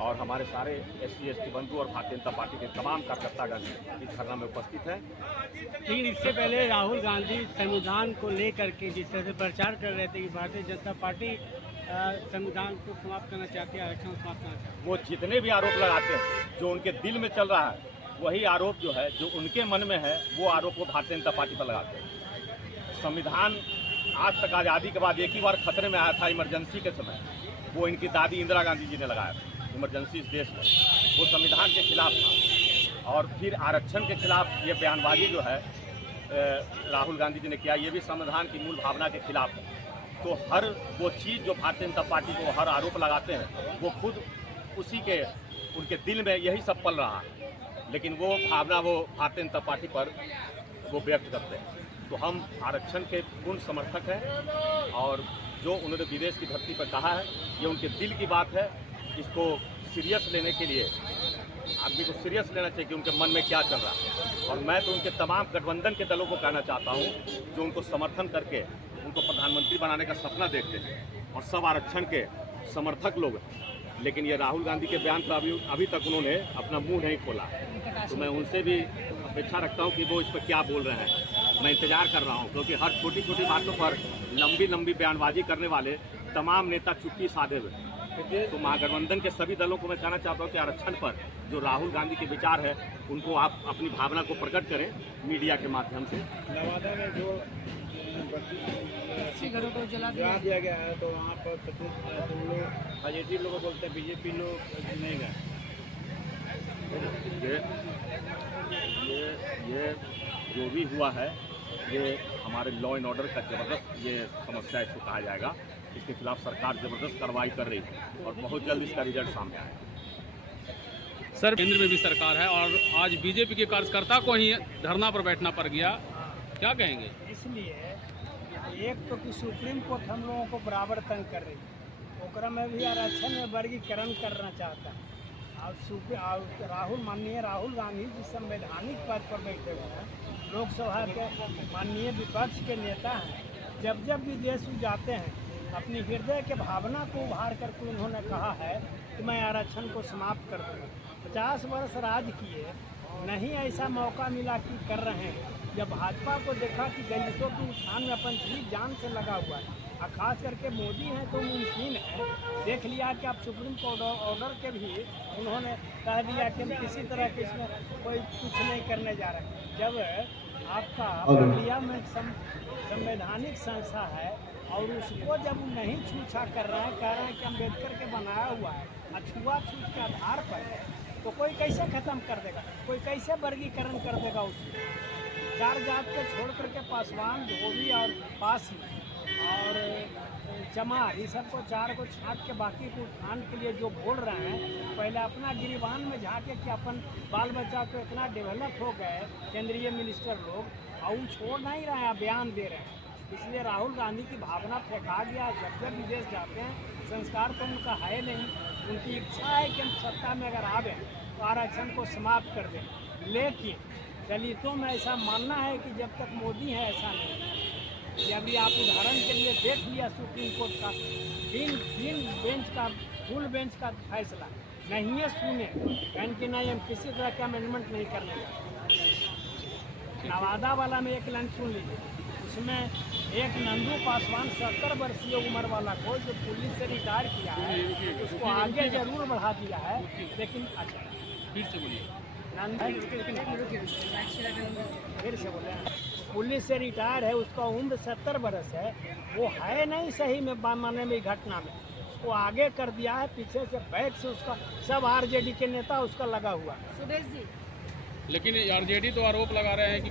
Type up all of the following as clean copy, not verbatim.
और हमारे सारे SC ST बंधु और भारतीय जनता पार्टी के तमाम कार्यकर्तागण इस धरना में उपस्थित हैं। लेकिन इससे पहले राहुल गांधी संविधान को लेकर के जिस तरह से प्रचार कर रहे थे कि भारतीय जनता पार्टी संविधान को समाप्त करना चाहती है, आरक्षण समाप्त करना चाहती है, वो जितने भी आरोप लगाते हैं जो उनके दिल में चल रहा है वही आरोप जो है जो उनके मन में है वो आरोप वो भारतीय जनता पार्टी पर लगाते हैं। संविधान आज तक आज़ादी के बाद एक ही बार खतरे में आया था इमरजेंसी के समय, वो इनकी दादी इंदिरा गांधी जी ने लगाया था इमरजेंसी इस देश में, वो संविधान के खिलाफ था। और फिर आरक्षण के खिलाफ ये बयानबाजी जो है राहुल गांधी जी ने किया, ये भी संविधान की मूल भावना के खिलाफ है। तो हर वो चीज़ जो भारतीय जनता पार्टी को हर आरोप लगाते हैं वो खुद उसी के उनके दिल में यही सब पल रहा है, लेकिन वो भावना वो भारतीय जनता पार्टी पर वो व्यक्त करते हैं। तो हम आरक्षण के पूर्ण समर्थक हैं और जो उन्होंने विदेश की धरती पर कहा है ये उनके दिल की बात है। इसको सीरियस लेने के लिए आदमी को सीरियस लेना चाहिए कि उनके मन में क्या चल रहा है। और मैं तो उनके तमाम गठबंधन के दलों को कहना चाहता हूँ जो उनको समर्थन करके उनको प्रधानमंत्री बनाने का सपना देखते हैं और सब आरक्षण के समर्थक लोग, लेकिन ये राहुल गांधी के बयान पर अभी तक उन्होंने अपना मुंह नहीं खोला। तो मैं उनसे भी अपेक्षा रखता हूँ कि वो इस पर क्या बोल रहे हैं। मैं इंतजार कर रहा हूँ क्योंकि हर छोटी छोटी बातों पर लंबी बयानबाजी करने वाले तमाम नेता चुप्पी साधे हुए। तो महागठबंधन के सभी दलों को मैं कहना चाहता हूँ कि आरक्षण पर जो राहुल गांधी के विचार है उनको आप अपनी भावना को प्रकट करें मीडिया के माध्यम से। नवादा में जो 80 घरों को जला दिया गया है तो वहाँ पर तुम लोग पॉजिटिव लोग बोलते हैं, बीजेपी लोग नहीं गए। ये जो भी हुआ है ये हमारे लॉ एंड ऑर्डर का जबरदस्त ये समस्या इसको कहा जाएगा। इसके खिलाफ सरकार जबरदस्त कार्रवाई कर रही है और बहुत जल्द इसका रिजल्ट सामने आएगा। सर, केंद्र में भी सरकार है और आज बीजेपी के कार्यकर्ता को ही धरना पर बैठना पड़ गया, क्या कहेंगे? इसलिए एक तो कि सुप्रीम कोर्ट हम लोगों को बराबर तंग कर रही है, ओकरा में भी आरक्षण में वर्गीकरण करना चाहता है। और माननीय राहुल गांधी जी संवैधानिक पद पर बैठे हुए हैं, लोकसभा के माननीय विपक्ष के नेता हैं। जब जब विदेश जाते हैं अपनी हृदय के भावना को उभार करके उन्होंने कहा है कि मैं आरक्षण को समाप्त कर दूँगा। 50 वर्ष राज किए, नहीं ऐसा मौका मिला कि कर रहे हैं। जब भाजपा को देखा कि दलितों के उत्थान में अपन जी जान से लगा हुआ है और खास करके मोदी हैं तो मुमकिन है, देख लिया कि आप सुप्रीम कोर्ट ऑर्डर के भी उन्होंने कह दिया कि हम किसी तरह के इसमें कोई कुछ नहीं करने जा रहे। जब आपका पार्लियामेंट संवैधानिक संस्था है और उसको जब नहीं छूछा कर रहे हैं, कह रहे हैं कि अम्बेडकर के बनाया हुआ है, छुआछूत के आधार पर है, तो कोई कैसे ख़त्म कर देगा, कोई कैसे वर्गीकरण कर देगा उसको। 4 जात के छोड़ करके पासवान, धोबी और पासी और चमार, ये सबको 4 को छाँट के बाकी को उत्थान के लिए जो बोल रहे हैं, पहले अपना गिरिबान में झाँके कि अपन बाल बच्चा को इतना डेवलप हो गए केंद्रीय मिनिस्टर लोग और वो छोड़ नहीं रहे हैं, बयान दे रहे हैं। इसलिए राहुल गांधी की भावना फेंका गया। जब जब विदेश जाते हैं, संस्कार तो उनका है नहीं, उनकी इच्छा है कि हम सत्ता में अगर आवे तो आरक्षण को समाप्त कर दें। लेकिन दलितों में ऐसा मानना है कि जब तक मोदी है ऐसा नहीं। अभी आप उदाहरण के लिए देख लिया सुप्रीम कोर्ट का तीन बेंच का फुल बेंच का फैसला नहीं है, सुने कहन कि नहीं हम किसी तरह का अमेंडमेंट नहीं करने का। नवादा वाला में एक लाइन सुन लीजिए, उसमें एक नंदू पासवान 70 वर्षीय उम्र वाला को जो पुलिस से रिटायर किया है उसको आगे जरूर बढ़ा दिया है, लेकिन अच्छा फिर से बोलिए। फिर से बोले पुलिस से रिटायर है, उसका उम्र 70 वर्ष है, वो है नहीं सही में मानने में घटना में, उसको आगे कर दिया है, पीछे से बैक से उसका सब आरजेडी के नेता उसका लगा हुआ। सुदेश जी, लेकिन आरजेडी तो आरोप लगा रहे हैं कि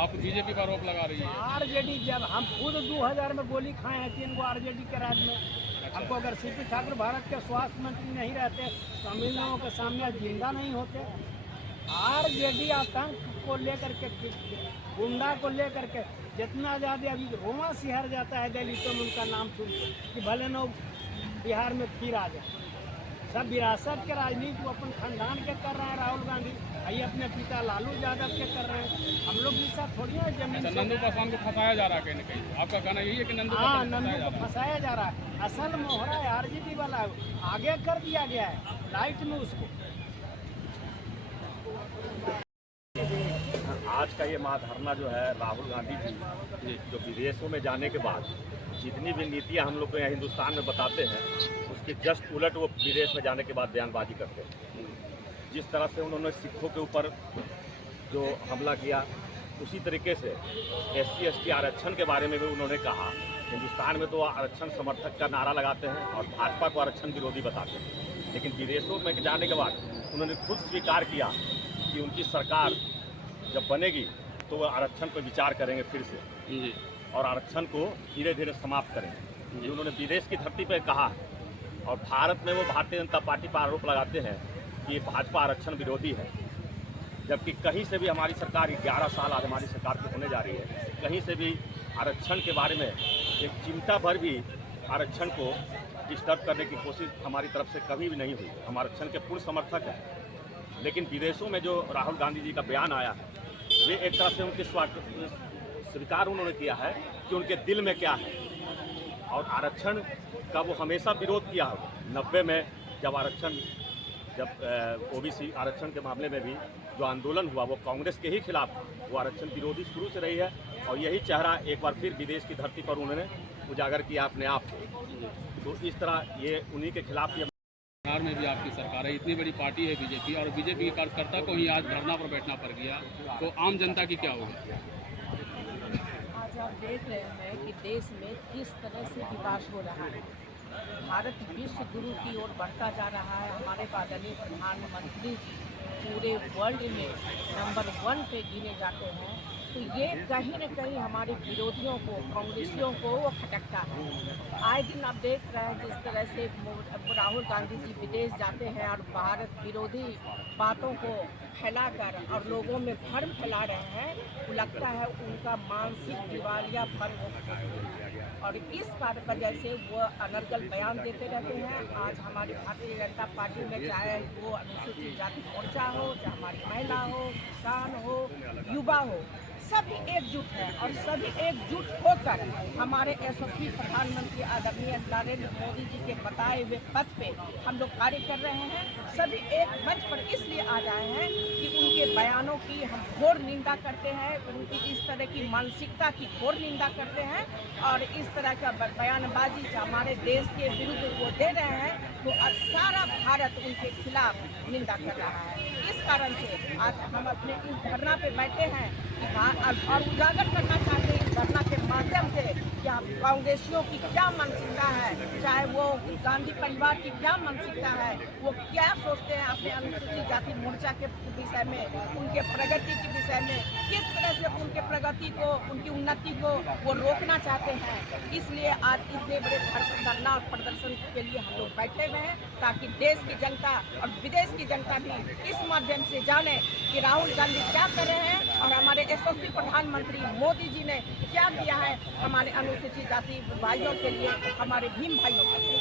आप बीजेपी पर आरोप लगा रही है। आरजेडी जब हम खुद 2000 में गोली खाए हैं 3 गो आरजेडी के राज में। हमको अगर सीपी ठाकुर भारत के स्वास्थ्य मंत्री नहीं रहते तो हम इन लोगों के सामने जिंदा नहीं होते। आरजेडी आतंक को लेकर के, गुंडा को लेकर के जितना ज़्यादा अभी रोमा सिहर जाता है दलितों में उनका नाम सुन कि भले न बिहार में फिर आ जाए। सब विरासत के राजनीति वो अपन खानदान के कर रहे हैं राहुल गांधी, ये अपने पिता लालू यादव के कर रहे हैं। हम लोग के साथ थोड़ी है जमीन अच्छा, नंदू पासवान को फंसाया जा रहा है कहीं ना कहीं, आपका कहना यही है कि नंदू हाँ, पासवान को नंदू फंसाया जा को रहा है? फंसाया जा रहा है। असल मोहरा है आरजेडी वाला, आगे कर दिया गया है लाइट में उसको। आज का ये महाधरना जो है राहुल गांधी जी जो विदेशों में जाने के बाद जितनी भी नीतियां हम लोग को यहाँ हिंदुस्तान में बताते हैं उसके जस्ट उलट वो विदेश में जाने के बाद बयानबाजी करते हैं। जिस तरह से उन्होंने सिखों के ऊपर जो हमला किया उसी तरीके से SC/ST आरक्षण के बारे में भी उन्होंने कहा। हिंदुस्तान में तो आरक्षण समर्थक का नारा लगाते हैं और भाजपा को आरक्षण विरोधी बताते हैं, लेकिन विदेशों में जाने के बाद उन्होंने खुद स्वीकार किया कि उनकी सरकार जब बनेगी तो वो आरक्षण पर विचार करेंगे फिर से जी। और आरक्षण को धीरे धीरे समाप्त करेंगे। ये उन्होंने विदेश की धरती पर कहा है और भारत में वो भारतीय जनता पार्टी पर आरोप लगाते हैं कि ये भाजपा आरक्षण विरोधी है, जबकि कहीं से भी हमारी सरकार 11 साल आज हमारी सरकार की होने जा रही है, कहीं से भी आरक्षण के बारे में एक चिंता भर भी आरक्षण को डिस्टर्ब करने की कोशिश हमारी तरफ से कभी भी नहीं हुई। हम आरक्षण के पूर्ण समर्थक हैं, लेकिन विदेशों में जो राहुल गांधी जी का बयान आया है वे एक तरह से उनके स्वीकार उन्होंने किया है कि उनके दिल में क्या है। और आरक्षण का वो हमेशा विरोध किया हो। 90 में जब OBC आरक्षण के मामले में भी जो आंदोलन हुआ वो कांग्रेस के ही खिलाफ था। वो आरक्षण विरोधी शुरू से रही है और यही चेहरा एक बार फिर विदेश की धरती पर उन्होंने उजागर किया अपने आप को। तो इस तरह ये उन्हीं के खिलाफ ये बिहार में भी आपकी सरकार है, इतनी बड़ी पार्टी है बीजेपी, और बीजेपी के कार्यकर्ता को ही आज धरना पर बैठना पड़ गया, तो आम जनता की क्या होगी? आज आप देख रहे हैं कि देश में किस तरह से विकास हो रहा है। भारत विश्व गुरु की ओर बढ़ता जा रहा है। हमारे आदरणीय प्रधानमंत्री जी पूरे वर्ल्ड में नंबर 1 पे गिने जाते हैं। तो ये कहीं न कहीं हमारे विरोधियों को, कांग्रेसियों को वो खटकता है। आए दिन आप देख रहे हैं जिस तरह से राहुल गांधी जी विदेश जाते हैं और भारत विरोधी बातों को फैलाकर और लोगों में भ्रम फैला रहे हैं, तो लगता है उनका मानसिक दिवालियापन हो चुका है। और इस कार्य वजह से वो अनर्गल बयान देते रहते हैं। आज हमारी भारतीय जनता पार्टी में चाहे वो अनुसूचित जाति मोर्चा हो, चाहे हमारी महिला हो, किसान हो, युवा हो, सभी एकजुट हैं और सभी एकजुट होकर हमारे यशस्वी प्रधानमंत्री आदरणीय नरेंद्र मोदी जी के बताए हुए पथ पे हम लोग कार्य कर रहे हैं। सभी एक मंच पर इसलिए आ रहे हैं कि उनके बयानों की हम घोर निंदा करते हैं, उनकी इस तरह की मानसिकता की घोर निंदा करते हैं और इस तरह का बयानबाजी जो हमारे देश के विरुद्ध वो दे रहे हैं, तो सारा भारत उनके खिलाफ निंदा कर रहा है। इस कारण से आज हम अपने इस धरना पे बैठे हैं और उजागर करना चाहते हैं इस धरना के माध्यम से कि कांग्रेसियों की क्या मानसिकता है, चाहे वो गांधी परिवार की क्या मानसिकता है, वो क्या सोचते हैं अपने अनुसूचित जाति मोर्चा के विषय में, उनके प्रगति के विषय में, किस तरह से उनके प्रगति को, उनकी उन्नति को वो रोकना चाहते हैं। इसलिए आज इतने बड़े धरना और प्रदर्शन के लिए हम लोग बैठे हुए हैं ताकि देश की जनता और विदेश की जनता भी इस माध्यम से जाने कि राहुल गांधी क्या कर रहे हैं और हमारे यशस्वी प्रधानमंत्री मोदी जी ने क्या किया है हमारे अनुसूचित जाति भाइयों के लिए, हमारे भीम भाइयों के लिए।